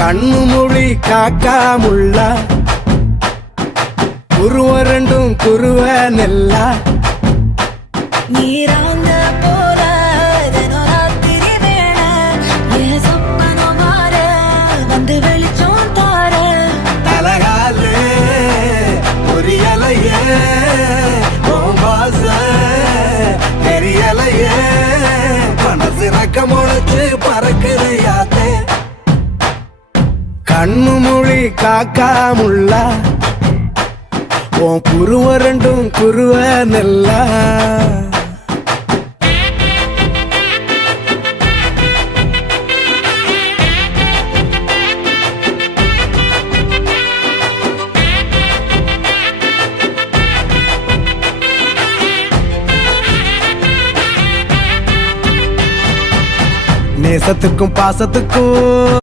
கண்ணு மொழி காக்காமுள்ள குருவ ரெண்டும் குருவ நெல்லா நீராங்க போல தினராத்திரி வேண என் சொப்பனம் மாற வந்து வெளிச்சம் தார தலகாலே பொரியலையே ஓம்பாச தெரியலையே மனசு ரக்க முளைச்சு பறக்குறையாத்தே கண்ணு மொழி காக்காமுள்ள உன் குருவ ரெண்டும் குருவ நெல்லா நேசத்துக்கும் பாசத்துக்கும்